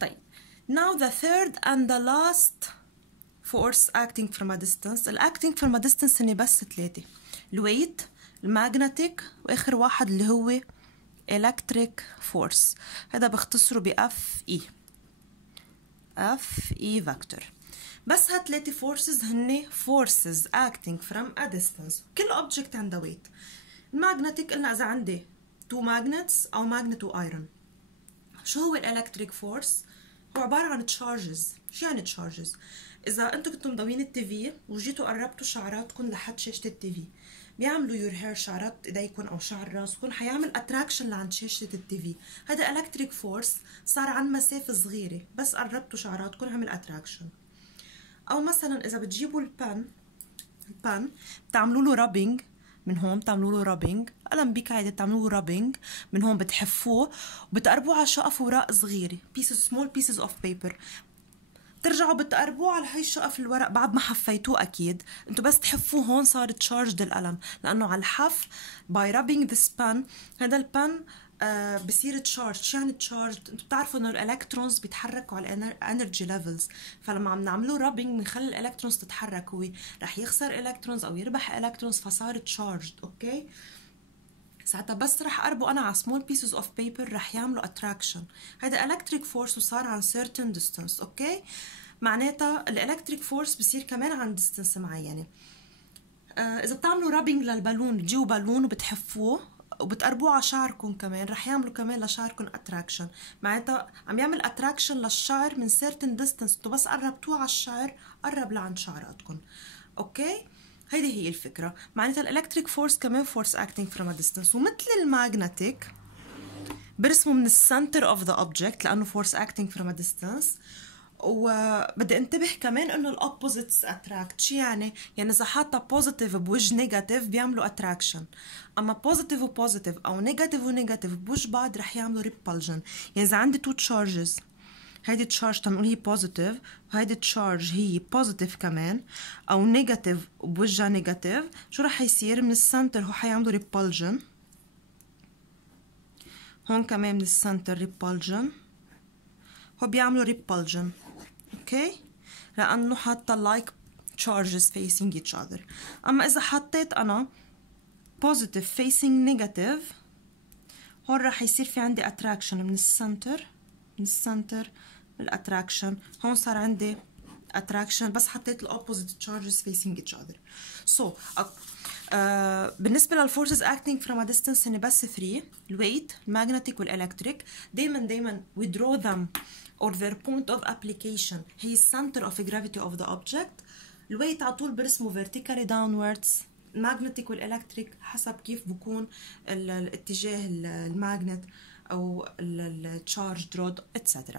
طيب now the third and the last force acting from a distance. acting from a distance هني بس 3: الويت، المagnetic، واخر واحد اللي هو electric force. هذا بختصره ب FE vector. بس هالثلاثة forces هن forces acting from a distance. كل object عنده weight. المagnetic قلنا إذا عندي 2 magnets أو magnet وiron. شو هو الالكتريك فورس؟ هو عبارة عن تشارجز. شو يعني تشارجز؟ إذا أنتم كنتم مضوين التي في وجيتوا قربتوا شعراتكم لحد شاشة التي في، بيعملوا يور هير، شعرات ايديكم أو شعر راسكم حيعمل اتراكشن لعند شاشة التي في. هذا الكتريك فورس صار عن مسافة صغيرة، بس قربتوا شعراتكم عمل اتراكشن. أو مثلا إذا بتجيبوا البن بتعملوا له رابينج من هون، بتعملوا له رابينج، قلم بيك عادي بتعملوا له رابينج من هون، بتحفوه وبتقربوه على شقف ورق صغيره، small pieces of paper. بترجعوا بتقربوه على هي الشقف الورق بعد ما حفيتوه. اكيد انتوا بس تحفوه هون صار تشارجد القلم، لانه على الحف by rubbing this pen هذا البن بصير تشارج. شو يعني تشارج؟ انتوا بتعرفوا انه الالكترونز بيتحركوا على الانرجي ليفلز، فلما عم نعملوا رابينج بنخلي الالكترونز تتحرك، هو رح يخسر الكترونز او يربح الكترونز فصار تشارجد. اوكي، ساعتها بس رح قربوا انا على small pieces of paper رح يعملوا attraction. هذا electric force وصار عن certain distance. اوكي، معناتها الالكتريك فورس بصير كمان عن distance معينه. اذا بتعملوا رابينج للبالون، بتجيبوا بالون وبتحفوه وبتقربوه على شعركم كمان، رح يعملوا كمان لشعركم اتراكشن. معناتها عم يعمل اتراكشن للشعر من certain distance، انتوا بس قربتوه على الشعر قرب لعند شعراتكم. اوكي، هيدي هي الفكره. معناتها الالكتريك فورس كمان فورس اكتنج فروم ا ديستانس. ومثل الماجنتيك برسمه من السنتر اوف ذا اوبجكت لانه فورس اكتنج فروم ا ديستانس. وبدي انتبه كمان انه الاوبوزيتس اتراكت. شو يعني؟ يعني اذا حاطه بوزيتيف بوجه نيجاتيف بيعملوا اتراكشن، اما بوزيتيف وبوزيتيف او نيجاتيف ونيجاتيف بوجه بعض رح يعملوا ريبلجن. يعني اذا عندي تو تشارجز، هيدي تشارج تنقول هي بوزيتيف وهيدي تشارج هي بوزيتيف كمان، او نيجاتيف بوجهها نيجاتيف، شو رح يصير؟ من السنتر هو حيعملوا ريبلجن، هون كمان من السنتر ريبلجن، هو بيعملوا ريبلجن. اوكي، لانه حاطه like charges facing each other. اما اذا حطيت انا positive facing negative، هون راح يصير في عندي attraction من السنتر الاتراكشن. هون صار عندي attraction بس حطيت opposite charges facing each other. so بالنسبه للفورسز acting from a distance هن بس 3: الويت، المagnetic والالكتريك. دايما we draw them or their point of application هي center of gravity of the object. الويت على طول برسمه vertically downwards، المagnetic والالكتريك حسب كيف بكون الاتجاه الماجنت او التشارج رود etc.